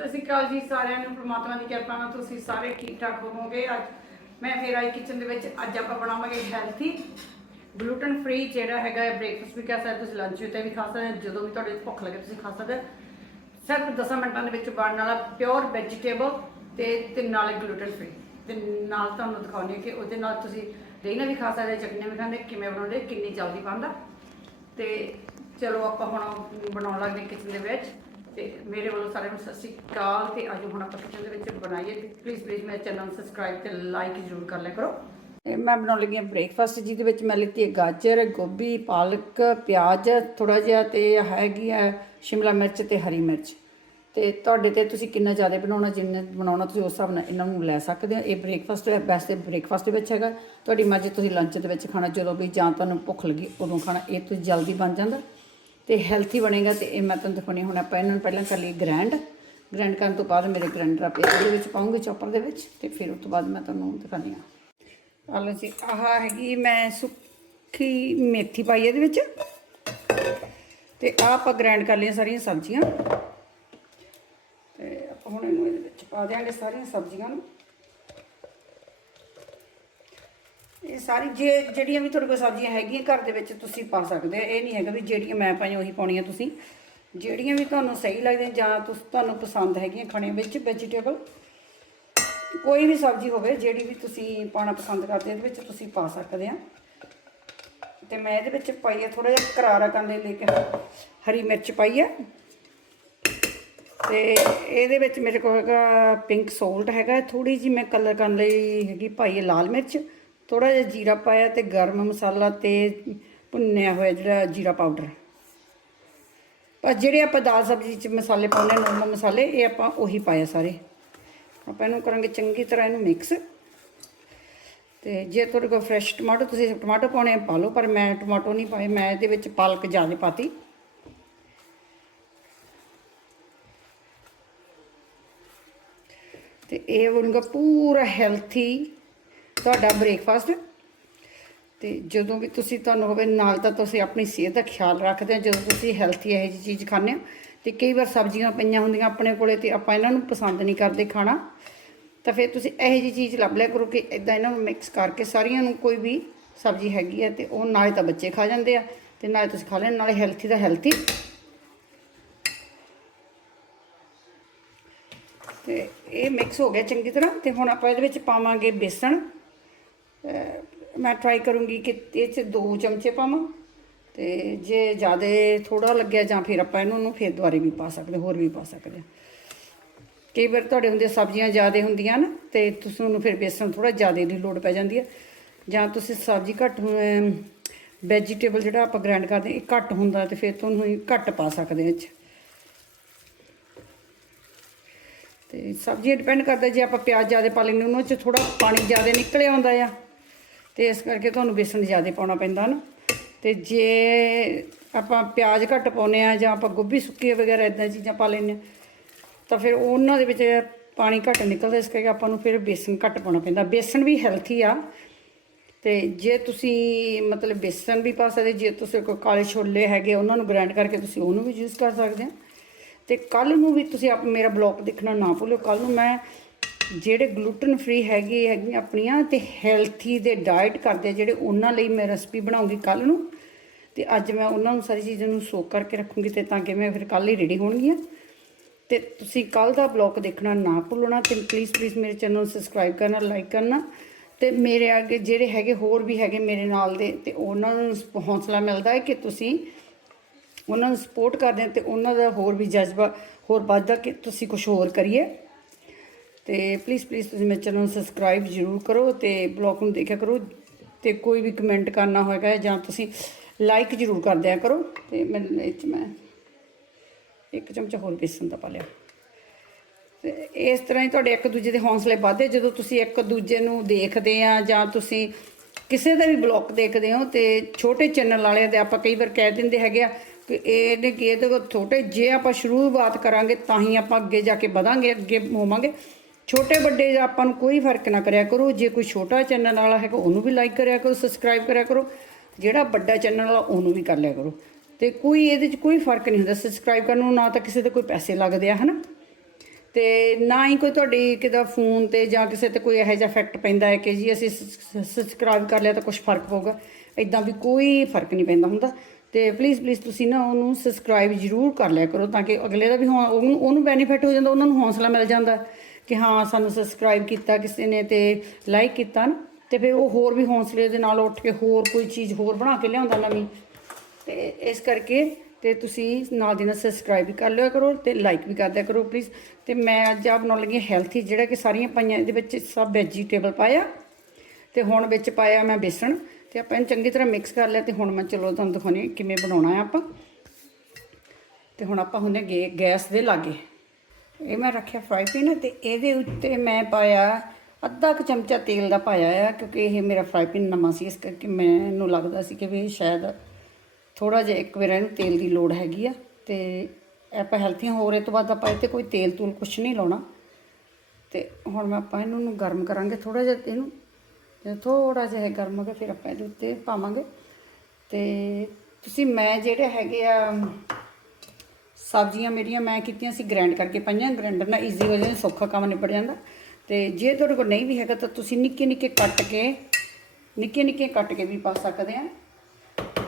ਸਤਿ ਸ਼੍ਰੀ ਅਕਾਲ ਜੀ ਸਾਰਿਆਂ ਨੂੰ, ਪ੍ਰਮਾਤਮਾ ਦੀ ਕਿਰਪਾ ਨਾਲ ਤੁਸੀਂ ਸਾਰੇ ਠੀਕ ਠਾਕ ਹੋਵੋਗੇ। ਅੱਜ ਮੈਂ ਫੇਰ ਆਈ ਕਿਚਨ ਦੇ ਵਿੱਚ, ਅੱਜ ਆਪਾਂ ਬਣਾਵਾਂਗੇ ਹੈਲਥੀ ਗਲੂਟਨ ਫ੍ਰੀ ਜਿਹੜਾ ਹੈਗਾ ਬ੍ਰੇਕਫਾਸਟ ਵੀ ਕਹਿ ਸਕਦੇ ਤੁਸੀਂ ਲੰਚ ਤੇ ਵੀ ਖਾ ਸਕਦੇ ਜਦੋਂ ਵੀ ਤੁਹਾਡੇ ਭੁੱਖ ਲੱਗੇ ਤੁਸੀਂ ਖਾ ਸਕਦੇ ਸਿਰਫ 10 ਮਿੰਟਾਂ ਦੇ ਵਿੱਚ ਬਣਨ ਵਾਲਾ ਪਿਓਰ ਵੈਜੀਟੇਬਲ ਤੇ ਤੇ ਨਾਲੇ ਗਲੂਟਨ ਫ੍ਰੀ ਤੇ ਨਾਲ ਤੁਹਾਨੂੰ ਦਿਖਾਉਂਦੇ ਹਾਂ ਕਿ ਉਹਦੇ ਨਾਲ ਤੁਸੀਂ ਦਹੀਂ ਨਾਲ ਵੀ ਖਾ ਸਕਦੇ ਚਟਨੀ ਵੀ ਖਾਂਦੇ ਕਿਵੇਂ ਬਣਾਉਂਦੇ ਕਿੰਨੀ ਜਲਦੀ ਬਣਦਾ। ਤੇ ਚਲੋ ਆਪਾਂ ਹੁਣ ਬਣਾਉਣ ਲੱਗਦੇ ਕਿਚਨ ਦੇ ਵਿੱਚ। ਤੇ ਮੇਰੇ ਵੱਲੋਂ ਸਾਰਿਆਂ ਨੂੰ ਸਤਿ ਸ਼੍ਰੀ ਅਕਾਲ ਤੇ ਅੱਜ ਹੁਣ ਆਪਾਂ ਕਿਚਨ ਦੇ ਵਿੱਚ ਬਣਾਈਏ। ਪਲੀਜ਼ ਪਲੀਜ਼ ਮੇਰੇ ਚੈਨਲ ਨੂੰ ਸਬਸਕ੍ਰਾਈਬ ਤੇ ਲਾਈਕ ਜ਼ਰੂਰ ਕਰ ਲਿਆ ਕਰੋ। ਇਹ ਮੈਂ ਬਣਾਉਣ ਲੱਗੀ ਹਾਂ ਬ੍ਰੇਕਫਾਸਟ ਜਿਹਦੇ ਵਿੱਚ ਮੈਂ ਲਿੱਤੀ ਹੈ ਗਾਜਰ, ਗੋਭੀ, ਪਾਲਕ, ਪਿਆਜ਼ ਥੋੜਾ ਜਿਹਾ ਤੇ ਹੈਗੀ ਹੈ ਸ਼ਿਮਲਾ ਮਿਰਚ ਤੇ ਹਰੀ ਮਿਰਚ। ਤੇ ਤੁਹਾਡੇ ਤੇ ਤੁਸੀਂ ਕਿੰਨਾ ਜ਼ਿਆਦਾ ਬਣਾਉਣਾ, ਜਿੰਨਾ ਬਣਾਉਣਾ ਤੁਸੀਂ ਉਸ ਹਿਸਾਬ ਨਾਲ ਇਹਨਾਂ ਨੂੰ ਲੈ ਸਕਦੇ ਹੋ। ਇਹ ਬ੍ਰੇਕਫਾਸਟ ਹੈ ਵੈਸੇ ਬ੍ਰੇਕਫਾਸਟ ਦੇ ਵਿੱਚ ਹੈਗਾ। ਤੁਹਾਡੀ ਮਰਜ਼ੀ ਤੁਸੀਂ ਲੰਚ ਦੇ ਵਿੱਚ ਖਾਣਾ, ਜਦੋਂ ਵੀ ਜਾਂ ਤੁਹਾਨੂੰ ਭੁੱਖ ਲੱਗੀ ਉਦੋਂ ਖਾਣਾ, ਇਹ ਤੁਸੀਂ ਜਲਦੀ ਬਣ ਜਾਂਦਾ। ਤੇ ਹੈਲਥੀ ਬਣੇਗਾ ਤੇ ਇਹ ਮੈਂ ਤੁਹਾਨੂੰ ਦਿਖਾਉਣੀ ਹੁਣ ਆਪਾਂ ਇਹਨਾਂ ਨੂੰ ਪਹਿਲਾਂ ਕਰ ਲਈ ਗ੍ਰੈਂਡ ਗ੍ਰੈਂਡ ਕਰਨ ਤੋਂ ਬਾਅਦ ਮੇਰੇ ਗ੍ਰੈਂਡਰ ਆਪੇ ਇਹਦੇ ਵਿੱਚ ਪਾਉਂਗੇ ਚੌਪਰ ਦੇ ਵਿੱਚ ਤੇ ਫਿਰ ਉਸ ਤੋਂ ਬਾਅਦ ਮੈਂ ਤੁਹਾਨੂੰ ਦਿਖਾਉਂਦੀ ਹਾਂ। ਆਲੋ ਜੀ, ਆਹ ਹੈਗੀ ਮੈਂ ਸੁੱਕੀ ਮੇਥੀ ਪਾਈ ਇਹਦੇ ਵਿੱਚ। ਤੇ ਆਹ ਆਪਾਂ ਗ੍ਰੈਂਡ ਕਰ ਲਈਆਂ ਸਾਰੀਆਂ ਸਬਜ਼ੀਆਂ। ਤੇ ਆਪਾਂ ਹੁਣ ਇਹਨੂੰ ਇਹਦੇ ਵਿੱਚ ਪਾ ਦਿਆਂਗੇ ਸਾਰੀਆਂ ਸਬਜ਼ੀਆਂ ਨੂੰ ਇਹ ਸਾਰੀ ਜੇ ਜਿਹੜੀਆਂ ਵੀ ਤੁਹਾਡੇ ਕੋਲ ਸਬਜ਼ੀਆਂ ਹੈਗੀਆਂ ਘਰ ਦੇ ਵਿੱਚ ਤੁਸੀਂ ਪਾ ਸਕਦੇ ਹੋ। ਇਹ ਨਹੀਂ ਹੈਗਾ ਵੀ ਜਿਹੜੀਆਂ ਮੈਂ ਪਾਈਆਂ ਉਹੀ ਪਾਉਣੀਆਂ ਤੁਸੀਂ। ਜਿਹੜੀਆਂ ਵੀ ਤੁਹਾਨੂੰ ਸਹੀ ਲੱਗਦੀਆਂ ਜਾਂ ਤੁਸੀਂ, ਤੁਹਾਨੂੰ ਪਸੰਦ ਹੈਗੀਆਂ ਖਾਣੇ ਵਿੱਚ ਵੈਜੀਟੇਬਲ ਕੋਈ ਵੀ ਸਬਜ਼ੀ ਹੋਵੇ, ਜਿਹੜੀ ਵੀ ਤੁਸੀਂ ਪਾਣਾ ਪਸੰਦ ਕਰਦੇ ਇਹਦੇ ਵਿੱਚ ਤੁਸੀਂ ਪਾ ਸਕਦੇ ਆ। ਤੇ ਮੈਂ ਇਹਦੇ ਵਿੱਚ ਪਾਈ ਆ ਥੋੜਾ ਜਿਹਾ ਕਰਾਰਾ ਕਰਨ ਲਈ ਲੈ ਕੇ ਹਰੀ ਮਿਰਚ ਪਾਈ ਹੈ ਤੇ ਇਹਦੇ ਵਿੱਚ ਮੇਰੇ ਕੋਲ ਹੈਗਾ ਪਿੰਕ ਸੋਲਟ ਹੈਗਾ। ਥੋੜੀ ਜੀ ਮੈਂ ਕਲਰ ਕਰਨ ਲਈ ਹੈਗੀ ਪਾਈ ਹੈ ਲਾਲ ਮਿਰਚ। ਥੋੜਾ ਜਿਹਾ ਜੀਰਾ ਪਾਇਆ ਤੇ ਗਰਮ ਮਸਾਲਾ ਤੇ ਭੁੰਨਿਆ ਹੋਇਆ ਜਿਹੜਾ ਜੀਰਾ ਪਾਊਡਰ। ਪਰ ਜਿਹੜੇ ਆਪਾਂ ਦਾਲ ਸਬਜ਼ੀ ਚ ਮਸਾਲੇ ਪਾਉਂਦੇ ਹਾਂ ਨੋਰਮਲ ਮਸਾਲੇ, ਇਹ ਆਪਾਂ ਉਹੀ ਪਾਇਆ ਸਾਰੇ। ਆਪਾਂ ਇਹਨੂੰ ਕਰਾਂਗੇ ਚੰਗੀ ਤਰ੍ਹਾਂ ਇਹਨੂੰ ਮਿਕਸ ਤੇ ਜੇ ਤੁਹਾਡੇ ਕੋਲ ਫਰੈਸ਼ ਟਮਾਟੋ, ਤੁਸੀਂ ਟਮਾਟੋ ਪਾਉਣੇ ਪਾ ਲਓ, ਪਰ ਮੈਂ ਟਮਾਟੋ ਨਹੀਂ ਪਾਏ, ਮੈਂ ਇਹਦੇ ਵਿੱਚ ਪਾਲਕ ਜ਼ਿਆਦਾ ਪਾਤੀ। ਤੇ ਇਹ ਬਣੂਗਾ ਪੂਰਾ ਹੈਲਥੀ ਤੁਹਾਡਾ ਬ੍ਰੇਕਫਾਸਟ ਤੇ ਜਦੋਂ ਵੀ ਤੁਸੀਂ ਤੁਹਾਨੂੰ ਹੋਵੇ, ਨਾਲ ਤਾਂ ਤੁਸੀਂ ਆਪਣੀ ਸਿਹਤ ਦਾ ਖਿਆਲ ਰੱਖਦੇ ਹੋ, ਜਦੋਂ ਤੁਸੀਂ ਹੈਲਥੀ ਇਹੋ ਜਿਹੀ ਚੀਜ਼ ਖਾਂਦੇ ਹੋ। ਤੇ ਕਈ ਵਾਰ ਸਬਜ਼ੀਆਂ ਪਈਆਂ ਹੁੰਦੀਆਂ ਆਪਣੇ ਕੋਲੇ ਤੇ ਆਪਾਂ ਇਹਨਾਂ ਨੂੰ ਪਸੰਦ ਨਹੀਂ ਕਰਦੇ ਖਾਣਾ। ਤਾਂ ਫਿਰ ਤੁਸੀਂ ਇਹੋ ਜਿਹੀ ਚੀਜ਼ ਲੱਭ ਲਿਆ ਕਰੋ ਕਿ ਇਦਾਂ ਇਹਨਾਂ ਨੂੰ ਮਿਕਸ ਕਰਕੇ ਸਾਰੀਆਂ ਨੂੰ ਕੋਈ ਵੀ ਸਬਜ਼ੀ ਹੈਗੀ ਹੈ ਤੇ ਉਹ ਨਾਲੇ ਤਾਂ ਬੱਚੇ ਖਾ ਜਾਂਦੇ ਆ ਤੇ ਨਾਲੇ ਤੁਸੀਂ ਖਾ ਲੈਣ, ਨਾਲੇ ਹੈਲਥੀ ਦਾ ਹੈਲਥੀ ਤੇ ਇਹ ਮਿਕਸ ਹੋ ਗਿਆ ਚੰਗੀ ਤਰ੍ਹਾਂ। ਤੇ ਹੁਣ ਆਪਾਂ ਇਹਦੇ ਵਿੱਚ ਪਾਵਾਂਗੇ ਬੇਸਣ। ਮੈਂ ਟਰਾਈ ਕਰੂੰਗੀ ਕਿ ਇਹ ਚ ਦੋ ਚਮਚੇ ਪਾਵਾਂ ਤੇ ਜੇ ਜ਼ਿਆਦਾ ਥੋੜਾ ਲੱਗਿਆ ਜਾਂ ਫਿਰ ਆਪਾਂ ਇਹਨੂੰ ਨੂੰ ਫਿਰ ਦੁਬਾਰੇ ਵੀ ਪਾ ਸਕਦੇ ਹੋਰ ਵੀ ਪਾ ਸਕਦੇ ਕਈ ਵਾਰ ਤੁਹਾਡੇ ਹੁੰਦੇ ਸਬਜ਼ੀਆਂ ਜ਼ਿਆਦਾ ਹੁੰਦੀਆਂ ਨਾ ਤੇ ਤੁਸੀਂ ਉਹਨੂੰ ਫਿਰ ਬੇਸਣ ਥੋੜਾ ਜ਼ਿਆਦਾ ਦੀ ਲੋੜ ਪੈ ਜਾਂਦੀ ਹੈ। ਜਾਂ ਤੁਸੀਂ ਸਬਜ਼ੀ ਘੱਟ ਵੈਜੀਟੇਬਲ ਜਿਹੜਾ ਆਪਾਂ ਗ੍ਰਾਈਂਡ ਕਰਦੇ ਇਹ ਘੱਟ ਹੁੰਦਾ ਤੇ ਫਿਰ ਤੁਹਾਨੂੰ ਇਹ ਘੱਟ ਪਾ ਸਕਦੇ ਹਾਂ ਇਹ 'ਚ। ਤੇ ਸਬਜ਼ੀ ਡਿਪੈਂਡ ਕਰਦਾ ਜੇ ਆਪਾਂ ਪਿਆਜ਼ ਜ਼ਿਆਦਾ ਪਾ ਲੈਂਦੇ ਉਹਨਾਂ 'ਚ ਥੋੜਾ ਪਾਣੀ ਜ਼ਿਆਦਾ ਨਿਕਲ ਆਉਂਦਾ ਆ। ਤੇ ਇਸ ਕਰਕੇ ਤੁਹਾਨੂੰ ਬੇਸਣ ਜ਼ਿਆਦਾ ਪਾਉਣਾ ਪੈਂਦਾ ਨਾ। ਤੇ ਜੇ ਆਪਾਂ ਪਿਆਜ਼ ਘੱਟ ਪਾਉਨੇ ਆ ਜਾਂ ਆਪਾਂ ਗੋਭੀ ਸੁੱਕੀ ਵਗੈਰਾ ਇਦਾਂ ਚੀਜ਼ਾਂ ਪਾ ਲੈਂਦੇ ਹਾਂ, ਤਾਂ ਫਿਰ ਉਹਨਾਂ ਦੇ ਵਿੱਚ ਪਾਣੀ ਘੱਟ ਨਿਕਲਦਾ, ਇਸ ਕਰਕੇ ਆਪਾਂ ਨੂੰ ਫਿਰ ਬੇਸਣ ਘੱਟ ਪਾਉਣਾ ਪੈਂਦਾ। ਬੇਸਣ ਵੀ ਹੈਲਥੀ ਆ। ਤੇ ਜੇ ਤੁਸੀਂ ਮਤਲਬ ਬੇਸਣ ਵੀ ਪਾ ਸਕਦੇ, ਜੇ ਤੁਸੀਂ ਕੋਈ ਕਾਲੇ ਛੋਲੇ ਹੈਗੇ, ਉਹਨਾਂ ਨੂੰ ਗ੍ਰਾਈਂਡ ਕਰਕੇ ਤੁਸੀਂ ਉਹਨੂੰ ਵੀ ਯੂਜ਼ ਕਰ ਸਕਦੇ ਹੋ। ਤੇ ਕੱਲ ਨੂੰ ਵੀ ਤੁਸੀਂ ਆਪ ਮੇਰਾ ਬਲੌਗ ਦੇਖਣਾ ਨਾ ਭੁੱਲਿਓ। ਕੱਲ ਨੂੰ ਮੈਂ ਜਿਹੜੇ ਗਲੂਟਨ ਫ੍ਰੀ ਹੈਗੇ ਹੈਗੇ ਆਪਣੀਆਂ ਤੇ ਹੈਲਥੀ ਦੇ ਡਾਈਟ ਕਰਦੇ ਜਿਹੜੇ ਉਹਨਾਂ ਲਈ ਮੈਂ ਰੈਸਪੀ ਬਣਾਉਂਗੀ ਕੱਲ ਨੂੰ। ਤੇ ਅੱਜ ਮੈਂ ਉਹਨਾਂ ਨੂੰ ਸਾਰੀ ਚੀਜ਼ਾਂ ਨੂੰ ਸੋਕ ਕਰਕੇ ਰੱਖੂੰਗੀ ਤੇ ਤਾਂ ਕਿ ਮੈਂ ਫਿਰ ਕੱਲ ਹੀ ਰੈਡੀ ਹੋਣਗੀਆਂ। ਤੇ ਤੁਸੀਂ ਕੱਲ ਦਾ ਬਲੌਗ ਦੇਖਣਾ ਨਾ ਭੁੱਲਣਾ ਤੇ ਪਲੀਜ਼ ਪਲੀਜ਼ ਮੇਰੇ ਚੈਨਲ ਨੂੰ ਸਬਸਕ੍ਰਾਈਬ ਕਰਨਾ ਲਾਈਕ ਕਰਨਾ। ਤੇ ਮੇਰੇ ਅੱਗੇ ਜਿਹੜੇ ਹੈਗੇ ਹੋਰ ਵੀ ਹੈਗੇ ਮੇਰੇ ਨਾਲ ਦੇ, ਤੇ ਉਹਨਾਂ ਨੂੰ ਹੌਸਲਾ ਮਿਲਦਾ ਹੈ ਕਿ ਤੁਸੀਂ ਉਹਨਾਂ ਨੂੰ ਸਪੋਰਟ ਕਰਦੇ ਆ ਤੇ ਉਹਨਾਂ ਦਾ ਹੋਰ ਵੀ ਜਜ਼ਬਾ ਹੋਰ ਵੱਧਦਾ ਕਿ ਤੁਸੀਂ ਕੁਝ ਹੋਰ ਕਰੀਏ। ਤੇ ਪਲੀਜ਼ ਪਲੀਜ਼ ਤੁਸੀਂ ਮੇਰੇ ਚੈਨਲ ਨੂੰ ਸਬਸਕ੍ਰਾਈਬ ਜ਼ਰੂਰ ਕਰੋ ਤੇ ਬਲੌਗ ਨੂੰ ਦੇਖਿਆ ਕਰੋ ਤੇ ਕੋਈ ਵੀ ਕਮੈਂਟ ਕਰਨਾ ਹੋਏਗਾ ਜਾਂ ਤੁਸੀਂ ਲਾਈਕ ਜ਼ਰੂਰ ਕਰ ਦਿਆ ਕਰੋ ਤੇ ਮੈਂ, ਇਹ 'ਚ ਮੈਂ ਇੱਕ ਚਮਚਾ ਹੋਰ ਬੇਸਨ ਦਾ ਪਾ ਲਿਆ। ਤੇ ਇਸ ਤਰ੍ਹਾਂ ਹੀ ਤੁਹਾਡੇ ਇੱਕ ਦੂਜੇ ਦੇ ਹੌਸਲੇ ਵਧਦੇ, ਜਦੋਂ ਤੁਸੀਂ ਇੱਕ ਦੂਜੇ ਨੂੰ ਦੇਖਦੇ ਆ ਜਾਂ ਤੁਸੀਂ ਕਿਸੇ ਦਾ ਵੀ ਬਲੌਗ ਦੇਖਦੇ ਹੋ ਤੇ ਛੋਟੇ ਚੈਨਲ ਵਾਲਿਆਂ ਦੇ ਆਪਾਂ ਕਈ ਵਾਰ ਕਹਿ ਦਿੰਦੇ ਹੈਗੇ ਆ ਕਿ ਇਹਨੇ ਕੀ ਇਹਦੇ ਕੋਲ ਛੋਟੇ, ਜੇ ਆਪਾਂ ਸ਼ੁਰੂਆਤ ਕਰਾਂਗੇ ਤਾਂ ਹੀ ਆਪਾਂ ਅੱਗੇ ਜਾ ਕੇ ਵਧਾਂਗੇ, ਅੱਗੇ ਹੋਵਾਂਗੇ। ਛੋਟੇ ਵੱਡੇ ਆਪਾਂ ਨੂੰ ਕੋਈ ਫ਼ਰਕ ਨਾ ਕਰਿਆ ਕਰੋ। ਜੇ ਕੋਈ ਛੋਟਾ ਚੈਨਲ ਵਾਲਾ ਹੈਗਾ, ਉਹਨੂੰ ਵੀ ਲਾਈਕ ਕਰਿਆ ਕਰੋ ਸਬਸਕ੍ਰਾਈਬ ਕਰਿਆ ਕਰੋ। ਜਿਹੜਾ ਵੱਡਾ ਚੈਨਲ ਵਾਲਾ, ਉਹਨੂੰ ਵੀ ਕਰ ਲਿਆ ਕਰੋ। ਤੇ ਕੋਈ ਇਹਦੇ 'ਚ ਕੋਈ ਫ਼ਰਕ ਨਹੀਂ ਹੁੰਦਾ। ਸਬਸਕ੍ਰਾਈਬ ਕਰਨ ਨੂੰ ਨਾ ਤਾਂ ਕਿਸੇ ਦੇ ਕੋਈ ਪੈਸੇ ਲੱਗਦੇ ਆ, ਹਨਾ? ਤੇ ਨਾ ਹੀ ਕੋਈ ਤੁਹਾਡੀ ਕਿਦਾ ਫੋਨ ਤੇ ਜਾਂ ਕਿਸੇ ਤੇ ਕੋਈ ਇਹੋ ਜਿਹਾ ਇਫੈਕਟ ਪੈਂਦਾ ਹੈ ਕਿ ਜੀ ਅਸੀਂ ਸਬਸਕ੍ਰਾਈਬ ਕਰ ਲਿਆ ਤਾਂ ਕੁਝ ਫ਼ਰਕ ਪਊਗਾ। ਇਦਾਂ ਵੀ ਕੋਈ ਫ਼ਰਕ ਨਹੀਂ ਪੈਂਦਾ ਹੁੰਦਾ। ਤੇ ਪਲੀਜ਼ ਪਲੀਜ਼ ਤੁਸੀਂ ਨਾ ਉਹਨੂੰ ਸਬਸਕ੍ਰਾਈਬ ਜ਼ਰੂਰ ਕਰ ਲਿਆ ਕਰੋ ਤਾਂ ਕਿ ਅਗਲੇ ਦਾ ਵੀ ਹੌ- ਉਹਨੂੰ ਉਹਨੂੰ ਬੈਨੀਫਿਟ ਹੋ ਜਾਂਦਾ, ਉਹਨਾਂ ਨੂੰ ਹੌਸਲਾ ਮਿਲ ਜਾਂਦਾ। ਕਿ ਹਾਂ, ਸਾਨੂੰ ਸਬਸਕ੍ਰਾਈਬ ਕੀਤਾ ਕਿਸੇ ਨੇ ਤੇ ਲਾਈਕ ਕੀਤਾ ਨਾ, ਤੇ ਫਿਰ ਉਹ ਹੋਰ ਵੀ ਹੌਸਲੇ ਦੇ ਨਾਲ ਉੱਠ ਕੇ ਹੋਰ ਕੋਈ ਚੀਜ਼ ਹੋਰ ਬਣਾ ਕੇ ਲਿਆਉਂਦਾ ਨਵੀਂ। ਤੇ ਇਸ ਕਰਕੇ ਤੇ ਤੁਸੀਂ ਨਾਲ ਦੀ ਨਾਲ ਸਬਸਕ੍ਰਾਈਬ ਵੀ ਕਰ ਲਿਆ ਕਰੋ ਤੇ ਲਾਈਕ ਵੀ ਕਰ ਦਿਆ ਕਰੋ ਪਲੀਜ਼ ਤੇ ਮੈਂ ਅੱਜ ਆ ਬਣਾਉਣ ਲੱਗੀ ਹੈਲਥੀ ਜਿਹੜਾ ਕਿ ਸਾਰੀਆਂ ਪਾਈਆਂ, ਇਹਦੇ ਵਿੱਚ ਸਭ ਵੈਜੀਟੇਬਲ ਪਾਇਆ। ਤੇ ਹੁਣ ਵਿੱਚ ਪਾਇਆ ਮੈਂ ਬੇਸਣ, ਤੇ ਆਪਾਂ ਇਹਨੂੰ ਚੰਗੀ ਤਰ੍ਹਾਂ ਮਿਕਸ ਕਰ ਲਿਆ ਤੇ ਹੁਣ ਮੈਂ ਚਲੋ ਤੁਹਾਨੂੰ ਦਿਖਾਉਣੀ ਕਿਵੇਂ ਬਣਾਉਣਾ ਹੈ ਆਪਾਂ। ਤੇ ਹੁਣ ਆਪਾਂ ਹੁੰਨੇ ਗੇ ਗੈਸ ਦੇ ਲਾਗੇ। ਇਹ ਮੈਂ ਰੱਖਿਆ ਫਰਾਈ ਪੈਨ ਤੇ ਇਹਦੇ ਉੱਤੇ ਮੈਂ ਪਾਇਆ, ਅੱਧਾ ਕੁ ਚਮਚਾ ਤੇਲ ਦਾ ਪਾਇਆ ਆ, ਕਿਉਂਕਿ ਇਹ ਮੇਰਾ ਫਰਾਈ ਪੈਨ ਨਵਾਂ ਸੀ, ਇਸ ਕਰਕੇ ਮੈਨੂੰ ਲੱਗਦਾ ਸੀ ਕਿ ਵੀ ਸ਼ਾਇਦ ਥੋੜਾ ਜਿਹਾ ਇੱਕ ਵਾਰ ਇਹਨੂੰ ਤੇਲ ਦੀ ਲੋੜ ਹੈਗੀ ਆ ਤੇ ਆਪਾਂ ਹੈਲਥੀਆਂ ਹੋਰ ਇਹ ਤੋਂ ਬਾਅਦ ਆਪਾਂ ਇਹ 'ਤੇ ਕੋਈ ਤੇਲ ਤੂਲ ਕੁਛ ਨਹੀਂ ਲਾਉਣਾ। ਤੇ ਹੁਣ ਮੈਂ ਆਪਾਂ ਇਹਨੂੰ ਨੂੰ ਗਰਮ ਕਰਾਂਗੇ ਥੋੜਾ ਜਿਹਾ, ਇਹਨੂੰ ਜਦੋਂ ਥੋੜਾ ਜਿਹਾ ਇਹ ਗਰਮ ਹੋ ਗਿਆ, ਫਿਰ ਆਪਾਂ ਇਹਦੇ ਉੱਤੇ ਪਾਵਾਂਗੇ। ਤੇ ਤੁਸੀਂ ਮੈਂ ਜਿਹੜੇ ਹੈਗੇ ਆ ਸਬਜ਼ੀਆਂ ਮੇਰੀਆਂ ਮੈਂ ਕੀਤੀਆਂ ਸੀ ਗ੍ਰਾਈਂਡ ਕਰਕੇ ਪਾਈਆਂ ਗ੍ਰਾਈਂਡਰ ਨਾਲ ਈਜ਼ੀ ਹੋ ਜਾਂਦਾ, ਸੌਖਾ ਕੰਮ ਨਿਬੜ ਜਾਂਦਾ। ਤੇ ਜੇ ਤੁਹਾਡੇ ਕੋਲ ਨਹੀਂ ਵੀ ਹੈਗਾ ਤਾਂ ਤੁਸੀਂ ਨਿੱਕੇ ਨਿੱਕੇ ਕੱਟ ਕੇ, ਨਿੱਕੇ ਨਿੱਕੇ ਕੱਟ ਕੇ ਵੀ ਪਾ ਸਕਦੇ ਆ।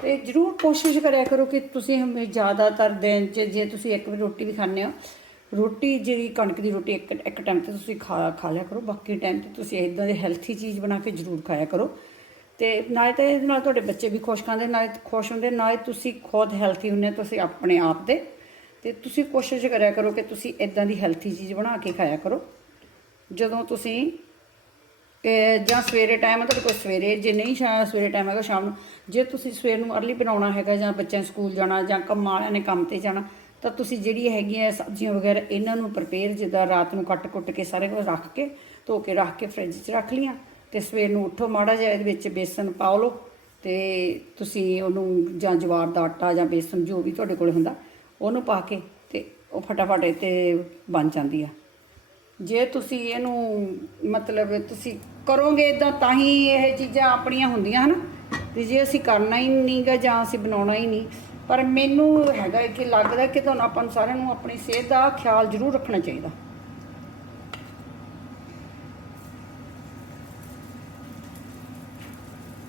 ਤੇ ਜਰੂਰ ਕੋਸ਼ਿਸ਼ ਕਰਿਆ ਕਰੋ ਕਿ ਤੁਸੀਂ ਹਮੇ ਜ਼ਿਆਦਾਤਰ ਦਿਨ 'ਚ ਜੇ ਤੁਸੀਂ ਇੱਕ ਵੀ ਰੋਟੀ ਵੀ ਖਾਂਦੇ ਹੋ, ਰੋਟੀ ਜਿਹੜੀ ਕਣਕ ਦੀ ਰੋਟੀ ਇੱਕ ਇੱਕ ਟਾਈਮ ਤੇ ਤੁਸੀਂ ਖਾ ਖਾ ਲਿਆ ਕਰੋ। ਬਾਕੀ ਟਾਈਮ ਤੇ ਤੁਸੀਂ ਇਦਾਂ ਦੀ ਹੈਲਥੀ ਚੀਜ਼ ਬਣਾ ਕੇ ਜਰੂਰ ਖਾਇਆ ਕਰੋ। ਤੇ ਨਾਲੇ ਤਾਂ ਇਹਦੇ ਨਾਲ ਤੁਹਾਡੇ ਬੱਚੇ ਵੀ ਖੁਸ਼ ਖਾਂਦੇ, ਨਾਲੇ ਖੁਸ਼ ਹੁੰਦੇ, ਨਾਲੇ ਤੁਸੀਂ ਖੁਦ ਹੈਲਥੀ ਹੁੰਦੇ ਤੁਸੀਂ ਆਪਣੇ ਆਪ ਦੇ। ਤੇ ਤੁਸੀਂ ਕੋਸ਼ਿਸ਼ ਕਰਿਆ ਕਰੋ ਕਿ ਤੁਸੀਂ ਇਦਾਂ ਦੀ ਹੈਲਥੀ ਚੀਜ਼ ਬਣਾ ਕੇ ਖਾਇਆ ਕਰੋ। ਜਦੋਂ ਤੁਸੀਂ ਜਾਂ ਸਵੇਰੇ ਟਾਈਮ ਹੈ ਤੁਹਾਡੇ ਕੋਲ ਸਵੇਰੇ, ਜੇ ਨਹੀਂ ਸ਼ਾ, ਸਵੇਰੇ ਟਾਈਮ ਹੈਗਾ ਸ਼ਾਮ ਨੂੰ, ਜੇ ਤੁਸੀਂ ਸਵੇਰ ਨੂੰ ਅਰਲੀ ਬਣਾਉਣਾ ਹੈਗਾ ਜਾਂ ਬੱਚਿਆਂ ਸਕੂਲ ਜਾਣਾ ਜਾਂ ਕੰਮ ਵਾਲਿਆਂ ਨੇ ਕੰਮ ਤੇ ਜਾਣਾ, ਤਾਂ ਤੁਸੀਂ ਜਿਹੜੀ ਹੈਗੀਆਂ ਸਬਜ਼ੀਆਂ ਵਗੈਰਾ ਇਹਨਾਂ ਨੂੰ ਪ੍ਰਪੇਅਰ ਜਿੱਦਾਂ ਰਾਤ ਨੂੰ ਕੱਟ ਕੁੱਟ ਕੇ ਸਾਰੇ ਕੁਝ ਰੱਖ ਕੇ, ਧੋ ਕੇ ਰੱਖ ਕੇ ਫ੍ਰਿਜ 'ਚ ਰੱਖ ਲੀਆਂ ਤੇ ਸਵੇਰ ਨੂੰ ਉੱਠੋ ਮਾੜਾ ਜਿਹਾ, ਇਹਦੇ ਵਿੱਚ ਬੇਸਨ ਪਾ ਲਓ ਤੇ ਤੁਸੀਂ ਉਹਨੂੰ ਜਾਂ ਜਵਾਰ ਦਾ ਆਟਾ ਜਾਂ ਬੇਸਨ ਜੋ ਵੀ ਤੁਹਾਡੇ ਕੋਲ ਹੁੰਦਾ ਉਹਨੂੰ ਪਾ ਕੇ ਤੇ ਉਹ ਫਟਾਫਟ ਇਹ ਤੇ ਬਣ ਜਾਂਦੀ ਆ। ਜੇ ਤੁਸੀਂ ਇਹਨੂੰ ਮਤਲਬ ਤੁਸੀਂ ਕਰੋਗੇ ਇਦਾਂ ਤਾਂ ਹੀ ਇਹ ਚੀਜ਼ਾਂ ਆਪਣੀਆਂ ਹੁੰਦੀਆਂ ਹਨ। ਤੇ ਜੇ ਅਸੀਂ ਕਰਨਾ ਹੀ ਨਹੀਂਗਾ ਜਾਂ ਅਸੀਂ ਬਣਾਉਣਾ ਹੀ ਨਹੀਂ, ਪਰ ਮੈਨੂੰ ਹੈਗਾ ਕਿ ਲੱਗਦਾ ਕਿ ਤੁਹਾਨੂੰ ਆਪਾਂ ਨੂੰ ਸਾਰਿਆਂ ਨੂੰ ਆਪਣੀ ਸਿਹਤ ਦਾ ਖਿਆਲ ਜ਼ਰੂਰ ਰੱਖਣਾ ਚਾਹੀਦਾ।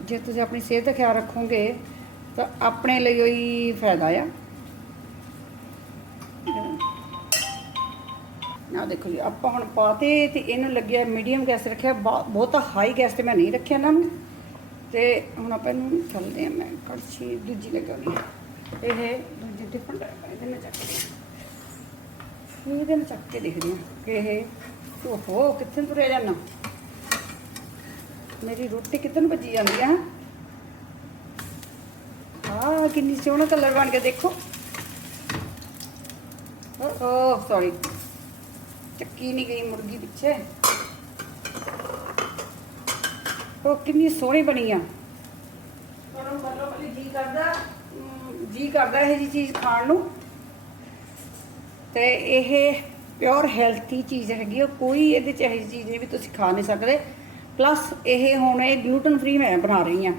ਜੇ ਤੁਸੀਂ ਆਪਣੀ ਸਿਹਤ ਦਾ ਖਿਆਲ ਰੱਖੋਗੇ ਤਾਂ ਆਪਣੇ ਲਈ ਹੀ ਫਾਇਦਾ ਆ। ਨਾ ਦੇਖੋ ਜੀ, ਆਪਾਂ ਹੁਣ ਪਾਤੇ ਤੇ ਇਹਨੂੰ ਲੱਗਿਆ ਮੀਡੀਅਮ ਗੈਸ ਰੱਖਿਆ ਬਹੁਤਾ ਹਾਈ ਗੈਸ ਤੇ ਮੈਂ ਨਹੀਂ ਰੱਖਿਆ ਨਾ। ਤੇ ਹੁਣ ਆਪਾਂ ਇਹਨੂੰ ਚੱਲਦੇ ਆ ਮੈਂ, ਕੜਛੀ ਦੂਜੀ ਲਗਾਉਣੀ ਇਹ ਦੂਜੀ ਡਿਫਰੈਂਟ ਇਹਦੇ ਨਾਲ ਚੱਕ ਕੇ। ਇਹਦੇ ਨਾਲ ਚੱਕ ਕੇ ਦੇਖਦੇ ਆ ਕਿ ਇਹ ਓਹੋ ਕਿੱਥੇ ਨੂੰ ਤੁਰਿਆ ਜਾਣਾ ਮੇਰੀ ਰੋਟੀ ਕਿੱਧਰ ਭੱਜੀ ਜਾਂਦੀ ਆ? ਆ ਕਿੰਨੀ ਸੋਹਣਾ ਕਲਰ ਬਣ ਗਿਆ, ਦੇਖੋ। ਓ ਸੌਰੀ ਚੱਕੀ ਨਹੀਂ ਗਈ ਮੁਰਗੀ ਪਿੱਛੇ। ਉਹ ਕਿੰਨੀ ਸੋਹਣੀ ਬਣੀ ਆ। ਤੁਹਾਨੂੰ ਮਤਲਬ ਵਾਲੀ ਜੀ ਕਰਦਾ। ਜੀ ਕਰਦਾ ਇਹ ਜੀ ਚੀਜ਼ ਖਾਣ ਨੂੰ। ਤੇ ਇਹ ਪਿਓਰ ਹੈਲਥੀ ਚੀਜ਼ ਹੈਗੀ ਆ। ਕੋਈ ਇਹਦੇ ਚ ਇਹੋ ਚੀਜ਼ ਨਹੀਂ ਵੀ ਤੁਸੀਂ ਖਾ ਨਹੀਂ ਸਕਦੇ। ਪਲੱਸ ਇਹ ਹੁਣ ਇਹ ਗਲੂਟਨ ਫ੍ਰੀ ਮੈਂ ਬਣਾ ਰਹੀ ਆ।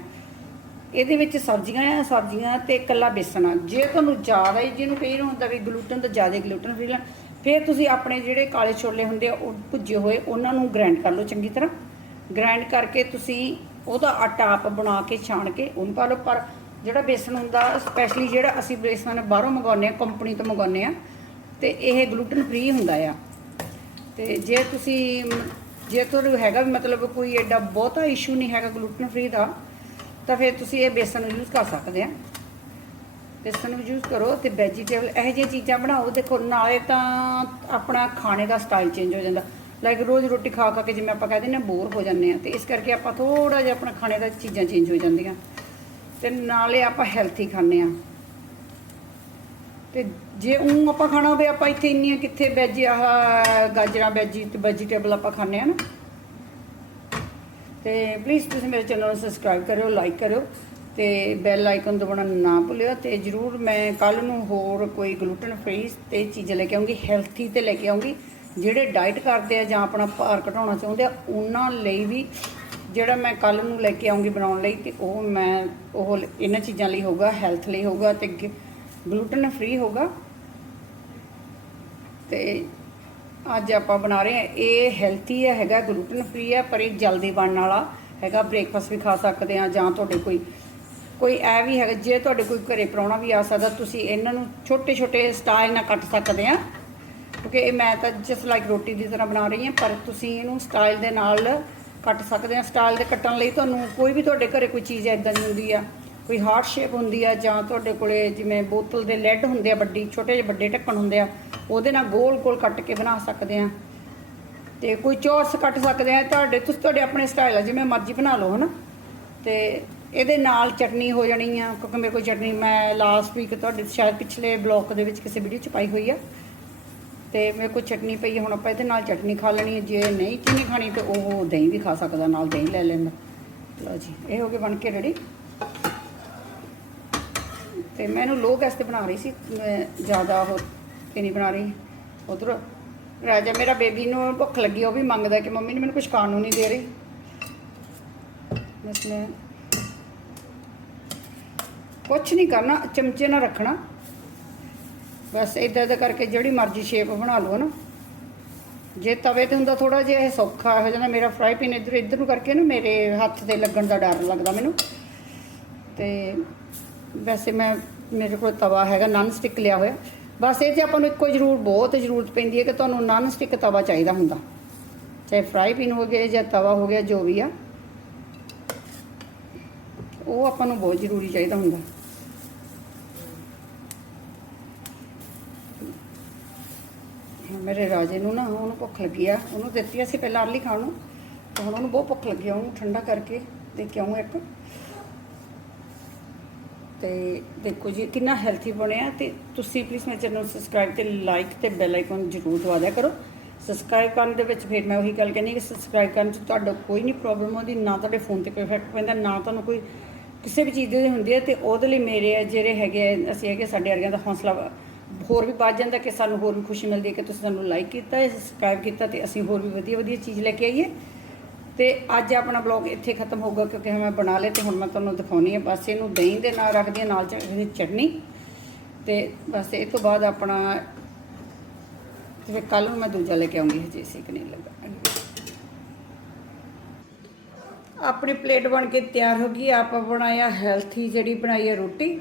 ਇਹਦੇ ਵਿੱਚ ਸਬਜ਼ੀਆਂ ਆ, ਸਬਜ਼ੀਆਂ ਤੇ ਇਕੱਲਾ ਬੇਸਣ ਆ। ਜੇ ਤੁਹਾਨੂੰ ਜ਼ਿਆਦਾ ਹੀ ਜਿਹਨੂੰ ਕਈ ਨੂੰ ਹੁੰਦਾ ਵੀ ਗਲੂਟਨ ਤਾਂ ਜ਼ਿਆਦਾ ਗਲੂਟਨ ਫ੍ਰੀ ਲੈਣ ਫਿਰ ਤੁਸੀਂ ਆਪਣੇ ਜਿਹੜੇ ਕਾਲੇ ਛੋਲੇ ਹੁੰਦੇ ਆ, ਉਹ ਭੁੱਜੇ ਹੋਏ ਉਹਨਾਂ ਨੂੰ ਗ੍ਰਾਈਂਡ ਕਰ ਲਓ ਚੰਗੀ ਤਰ੍ਹਾਂ। ਗ੍ਰਾਈਂਡ ਕਰਕੇ ਤੁਸੀਂ ਉਹਦਾ ਆਟਾ ਆਪ ਬਣਾ ਕੇ, ਛਾਣ ਕੇ ਉਹਨੂੰ ਪਾ ਲਓ। ਪਰ ਜਿਹੜਾ ਬੇਸਣ ਹੁੰਦਾ ਸਪੈਸ਼ਲੀ ਜਿਹੜਾ ਅਸੀਂ ਬੇਸਣ ਬਾਹਰੋਂ ਮੰਗਾਉਂਦੇ ਆ ਕੰਪਨੀ ਤੋਂ ਮੰਗਾਉਂਦੇ ਆ, ਤੇ ਇਹ ਗਲੂਟਨ ਫ੍ਰੀ ਹੁੰਦਾ ਆ। ਤੇ ਜੇ ਤੁਸੀਂ, ਜੇ ਤੁਹਾਨੂੰ ਹੈਗਾ ਵੀ ਮਤਲਬ ਕੋਈ ਐਡਾ ਬਹੁਤਾ ਇਸ਼ੂ ਨਹੀਂ ਹੈਗਾ ਗਲੂਟਨ ਫ੍ਰੀ ਦਾ ਤਾਂ ਫਿਰ ਤੁਸੀਂ ਇਹ ਬੇਸਨ ਨੂੰ ਯੂਜ਼ ਕਰ ਸਕਦੇ ਆ। ਬੇਸਨ ਨੂੰ ਯੂਜ਼ ਕਰੋ ਤੇ ਵੈਜੀਟੇਬਲ ਇਹੋ ਜਿਹੀਆਂ ਚੀਜ਼ਾਂ ਬਣਾਓ। ਦੇਖੋ, ਨਾਲੇ ਤਾਂ ਆਪਣਾ ਖਾਣੇ ਦਾ ਸਟਾਈਲ ਚੇਂਜ ਹੋ ਜਾਂਦਾ। ਲਾਈਕ ਰੋਜ਼ ਰੋਟੀ ਖਾ ਖਾ ਕੇ ਜਿਵੇਂ ਆਪਾਂ ਕਹਿੰਦੇ ਨੇ ਬੋਰ ਹੋ ਜਾਂਦੇ ਆ, ਤੇ ਇਸ ਕਰਕੇ ਆਪਾਂ ਥੋੜਾ ਜਿਹਾ ਆਪਣਾ ਖਾਣੇ ਦਾ ਚੀਜ਼ਾਂ ਚੇਂਜ ਹੋ ਜਾਂਦੀਆਂ। ਤੇ ਨਾਲੇ ਆਪਾਂ ਹੈਲਥੀ ਖਾਂਦੇ ਆ। ਤੇ ਜੇ ਉਹ ਆਪਾਂ ਖਾਣਾ ਹੋਵੇ, ਆਪਾਂ ਇੱਥੇ ਇੰਨੀਆਂ ਕਿੱਥੇ ਵੈਜ ਆਹ ਗਾਜਰਾਂ ਵੈਜੀ ਤੇ ਵੈਜੀਟੇਬਲ ਆਪਾਂ ਖਾਂਦੇ ਆ ਨਾ। ਤੇ ਪਲੀਜ਼ ਤੁਸੀਂ ਮੇਰੇ ਚੈਨਲ ਨੂੰ ਸਬਸਕ੍ਰਾਈਬ ਕਰਿਓ ਲਾਈਕ ਕਰਿਓ ਤੇ ਬੈਲ ਆਈਕਨ ਦਬਾਉਣਾ ਨਾ ਭੁੱਲਿਓ ਤੇ ਜਰੂਰ ਮੈਂ ਕੱਲ ਨੂੰ ਹੋਰ ਕੋਈ ਗਲੂਟਨ ਫ੍ਰੀ ਤੇ ਚੀਜ਼ਾਂ ਲੈ ਕੇ ਆਉਂਗੀ ਹੈਲਥੀ ਤੇ ਲੈ ਕੇ ਆਉਂਗੀ ਜਿਹੜੇ ਡਾਈਟ ਕਰਦੇ ਆ ਜਾਂ ਆਪਣਾ ਭਾਰ ਘਟਾਉਣਾ ਚਾਹੁੰਦੇ ਆ, ਉਹਨਾਂ ਲਈ ਵੀ ਜਿਹੜਾ ਮੈਂ ਕੱਲ ਨੂੰ ਲੈ ਕੇ ਆਉਂਗੀ ਬਣਾਉਣ ਲਈ ਤੇ ਉਹ ਮੈਂ, ਉਹ ਇਹਨਾਂ ਚੀਜ਼ਾਂ ਲਈ ਹੋਊਗਾ ਹੈਲਥ ਲਈ ਹੋਊਗਾ ਤੇ ਗਲੂਟਨ ਫ੍ਰੀ ਹੋਊਗਾ ਤੇ ਅੱਜ ਆਪਾਂ ਬਣਾ ਰਹੇ ਹਾਂ। ਇਹ ਹੈਲਥੀ ਹੈ ਹੈਗਾ ਗਲੂਟਨ ਫ੍ਰੀ ਹੈ ਪਰ ਇਹ ਜਲਦੀ ਬਣਨ ਵਾਲਾ ਹੈਗਾ। ਬ੍ਰੇਕਫਾਸਟ ਵੀ ਖਾ ਸਕਦੇ ਆ ਜਾਂ ਤੁਹਾਡੇ ਕੋਈ ਕੋਈ ਐ ਵੀ ਹੈਗਾ, ਜੇ ਤੁਹਾਡੇ ਕੋਈ ਘਰੇ ਪ੍ਰਾਹੁਣਾ ਵੀ ਆ ਸਕਦਾ, ਤੁਸੀਂ ਇਹਨਾਂ ਨੂੰ ਛੋਟੇ ਛੋਟੇ ਸਟਾਈਲ ਨਾਲ ਕੱਟ ਸਕਦੇ ਆ ਕਿਉਂਕਿ ਇਹ ਮੈਂ ਤਾਂ ਜਸ ਲਾਈਕ ਰੋਟੀ ਦੀ ਤਰ੍ਹਾਂ ਬਣਾ ਰਹੀ ਹਾਂ, ਪਰ ਤੁਸੀਂ ਇਹਨੂੰ ਸਟਾਈਲ ਦੇ ਨਾਲ ਕੱਟ ਸਕਦੇ ਆ ਸਟਾਈਲ ਦੇ ਕੱਟਣ ਲਈ ਤੁਹਾਨੂੰ ਕੋਈ ਵੀ ਤੁਹਾਡੇ ਘਰੇ ਕੋਈ ਚੀਜ਼ ਐਦਾਂ ਦੀ ਹੁੰਦੀ ਆ ਕੋਈ ਹਾਰਟ ਸ਼ੇਪ ਹੁੰਦੀ ਆ ਜਾਂ ਤੁਹਾਡੇ ਕੋਲੇ ਜਿਵੇਂ ਬੋਤਲ ਦੇ ਲੈਡ ਹੁੰਦੇ ਆ, ਵੱਡੀ, ਛੋਟੇ ਜਿਹੇ ਵੱਡੇ ਢੱਕਣ ਹੁੰਦੇ ਆ, ਉਹਦੇ ਨਾਲ ਗੋਲ ਗੋਲ ਕੱਟ ਕੇ ਬਣਾ ਸਕਦੇ ਆ। ਤੇ ਕੋਈ ਚੌਰਸ ਕੱਟ ਸਕਦੇ ਆ, ਤੁਹਾਡੇ, ਤੁਸੀਂ ਤੁਹਾਡੇ ਆਪਣੇ ਸਟਾਈਲ ਆ, ਜਿਵੇਂ ਮਰਜ਼ੀ ਬਣਾ ਲਓ, ਹਨਾ। ਤੇ ਇਹਦੇ ਨਾਲ ਚਟਨੀ ਹੋ ਜਾਣੀ ਆ, ਕਿਉਂਕਿ ਮੇਰੇ ਕੋਲ ਚਟਨੀ, ਮੈਂ ਲਾਸਟ ਵੀਕ ਤੁਹਾਡੇ, ਸ਼ਾਇਦ ਪਿਛਲੇ ਬਲੌਗ ਦੇ ਵਿੱਚ ਕਿਸੇ ਵੀਡੀਓ ਚ ਪਾਈ ਹੋਈ ਆ। ਤੇ ਮੇਰੇ ਕੋਲ ਚਟਨੀ ਪਈ ਹੈ ਹੁਣ ਆਪਾਂ ਇਹਦੇ ਨਾਲ ਚਟਨੀ ਖਾ ਲੈਣੀ ਹੈ ਜੇ ਨਹੀਂ ਚਟਨੀ ਖਾਣੀ ਤੇ ਉਹ ਦਹੀਂ ਵੀ ਖਾ ਸਕਦਾ, ਨਾਲ ਦਹੀਂ ਲੈ ਲੈਂਦਾ। ਲਓ ਜੀ, ਇਹ ਹੋ ਗਏ ਬਣ ਕੇ ਰੈਡੀ ਤੇ ਮੈਂ ਇਹਨੂੰ ਲੋ ਗੈਸ ਤੇ ਬਣਾ ਰਹੀ ਸੀ, ਮੈਂ ਜ਼ਿਆਦਾ ਉਹ ਤੇ ਨਹੀਂ ਬਣਾ ਰਹੀ। ਉਧਰ ਰਾਜਾ, ਮੇਰਾ ਬੇਬੀ ਨੂੰ ਭੁੱਖ ਲੱਗੀ, ਉਹ ਵੀ ਮੰਗਦਾ ਕਿ ਮੰਮੀ ਨੇ ਮੈਨੂੰ ਕੁਝ ਖਾਣ ਨੂੰ ਨਹੀਂ ਦੇ ਰਹੀ। ਬਸ ਮੈਂ ਕੁਛ ਨਹੀਂ ਕਰਨਾ, ਚਮਚੇ ਨਾਲ ਰੱਖਣਾ। ਬਸ ਇਦਾਂ ਇਦਾਂ ਕਰਕੇ ਜਿਹੜੀ ਮਰਜ਼ੀ ਸ਼ੇਪ ਬਣਾ ਲਓ ਨਾ। ਜੇ ਤਵੇ ਤੇ ਹੁੰਦਾ ਥੋੜਾ ਜਿਹਾ ਇਹ ਸੌਖਾ ਹੋ ਜਾਂਦਾ, ਮੇਰਾ ਫਰਾਈ ਪੈਨ ਇੱਧਰ ਇੱਧਰ ਨੂੰ ਕਰਕੇ ਨਾ ਮੇਰੇ ਹੱਥ ਤੇ ਲੱਗਣ ਦਾ ਡਰ ਲੱਗਦਾ ਮੈਨੂੰ। ਤੇ ਵੈਸੇ ਮੈਂ, ਮੇਰੇ ਕੋਲ ਤਵਾ ਹੈਗਾ ਨਨ ਸਟਿਕ ਲਿਆ ਹੋਇਆ। ਬਸ ਇਹ 'ਚ ਆਪਾਂ ਨੂੰ ਇੱਕੋ ਜ਼ਰੂਰ, ਬਹੁਤ ਜ਼ਰੂਰਤ ਪੈਂਦੀ ਹੈ ਕਿ ਤੁਹਾਨੂੰ ਨਨ ਸਟਿਕ ਤਵਾ ਚਾਹੀਦਾ ਹੁੰਦਾ। ਚਾਹੇ ਫਰਾਈ ਪੈਨ ਹੋ ਗਿਆ ਜਾਂ ਤਵਾ ਹੋ ਗਿਆ, ਜੋ ਵੀ ਆ। ਉਹ ਆਪਾਂ ਨੂੰ ਬਹੁਤ ਜ਼ਰੂਰੀ ਚਾਹੀਦਾ ਹੁੰਦਾ। ਮੇਰੇ ਰਾਜੇ ਨੂੰ ਨਾ ਉਹਨੂੰ ਭੁੱਖ ਲੱਗੀ ਆ। ਉਹਨੂੰ ਦਿੱਤੀ ਅਸੀਂ ਪਹਿਲਾਂ ਅਰਲੀ ਖਾਣ ਨੂੰ। ਤੇ ਹੁਣ ਉਹਨੂੰ ਬਹੁਤ ਭੁੱਖ ਲੱਗੀ ਆ, ਉਹਨੂੰ ਠੰਡਾ ਕਰਕੇ ਦੇ ਕਿਉਂ ਇੱਕ। ਤੇ ਦੇਖੋ ਜੀ ਕਿੰਨਾ ਹੈਲਥੀ ਬਣਿਆ ਤੇ ਤੁਸੀਂ ਪਲੀਜ਼ ਮੇਰੇ ਚੈਨਲ ਨੂੰ ਸਬਸਕ੍ਰਾਈਬ ਤੇ ਲਾਈਕ ਤੇ ਬੈਲ ਆਈਕਨ ਜ਼ਰੂਰ ਦਬਾ ਦਿਆ ਕਰੋ। ਸਬਸਕ੍ਰਾਈਬ ਕਰਨ ਦੇ ਵਿੱਚ ਫਿਰ ਮੈਂ ਉਹੀ ਗੱਲ ਕਹਿੰਦੀ ਕਿ ਸਬਸਕ੍ਰਾਈਬ ਕਰਨ 'ਚ ਤੁਹਾਡਾ ਕੋਈ ਨਹੀਂ ਪ੍ਰੋਬਲਮ ਆਉਂਦੀ ਨਾ ਤੁਹਾਡੇ ਫੋਨ ਤੇ ਕੋਈ ਇਫੈਕਟ ਪੈਂਦਾ ਨਾ ਤੁਹਾਨੂੰ ਕੋਈ ਕਿਸੇ ਵੀ ਚੀਜ਼ ਦੀ ਹੁੰਦੀ ਹੈ ਤੇ ਉਹਦੇ ਲਈ ਮੇਰੇ ਜਿਹੜੇ ਹੈਗੇ ਆ, ਅਸੀਂ ਹੈਗੇ ਸਾਡੇ ਵਰਗਿਆਂ ਦਾ ਹੌਸਲਾ ਹੋਰ ਵੀ ਵੱਧ ਜਾਂਦਾ ਕਿ ਸਾਨੂੰ ਹੋਰ ਵੀ ਖੁਸ਼ੀ ਮਿਲਦੀ ਹੈ ਕਿ ਤੁਸੀਂ ਸਾਨੂੰ ਲਾਈਕ ਕੀਤਾ ਸਬਸਕ੍ਰਾਈਬ ਕੀਤਾ ਤੇ ਅਸੀਂ ਹੋਰ ਵੀ ਵਧੀਆ ਵਧੀਆ ਚੀਜ਼ ਲੈ ਕੇ ਆਈਏ। ਤੇ ਅੱਜ ਆਪਣਾ ਬਲੌਗ ਇੱਥੇ ਖਤਮ ਹੋਊਗਾ ਕਿਉਂਕਿ ਮੈਂ ਬਣਾ ਲਏ ਤੇ ਹੁਣ ਮੈਂ ਤੁਹਾਨੂੰ ਦਿਖਾਉਣੀ ਹੈ ਬਸ ਇਹਨੂੰ ਦਹੀਂ ਦੇ ਨਾਲ ਰੱਖਦੀ ਹਾਂ, ਨਾਲ ਇਹਦੀ ਚਟਨੀ। ਤੇ ਬਸ ਇਹ ਤੋਂ ਬਾਅਦ ਆਪਣਾ ਤੇ ਕੱਲ ਨੂੰ ਮੈਂ ਦੂਜਾ ਲੈ ਕੇ ਆਉਂਗੀ ਹਜੇ ਸੇਕ ਨਹੀਂ ਲੱਗਾ। ਆਪਣੀ ਪਲੇਟ ਬਣ ਕੇ ਤਿਆਰ ਹੋ ਗਈ ਆਪਾਂ ਬਣਾਇਆ ਹੈਲਥੀ ਜਿਹੜੀ ਬਣਾਈ ਹੈ ਰੋਟੀ।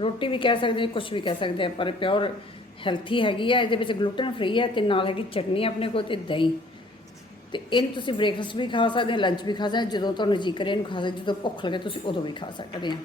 ਰੋਟੀ ਵੀ ਕਹਿ ਸਕਦੇ ਕੁਝ ਵੀ ਕਹਿ ਸਕਦੇ ਆ ਪਰ ਪਿਓਰ ਹੈਲਥੀ ਹੈਗੀ ਆ। ਇਹਦੇ ਵਿੱਚ ਗਲੂਟਨ ਫ੍ਰੀ ਹੈ ਤੇ ਨਾਲ ਹੈਗੀ ਚਟਨੀ ਆਪਣੇ ਕੋਲ ਤੇ ਦਹੀਂ। ਤੇ ਇਹਨੂੰ ਤੁਸੀਂ ਬ੍ਰੇਕਫਾਸਟ ਵੀ ਖਾ ਸਕਦੇ ਹੋ ਲੰਚ ਵੀ ਖਾ ਸਕਦੇ ਹੋ, ਜਦੋਂ ਤੁਹਾਨੂੰ ਜੀ ਕਰੇ ਇਹਨੂੰ ਖਾ ਸਕਦੇ ਜਦੋਂ ਭੁੱਖ ਲੱਗੇ ਤੁਸੀਂ ਉਦੋਂ ਵੀ ਖਾ ਸਕਦੇ ਆ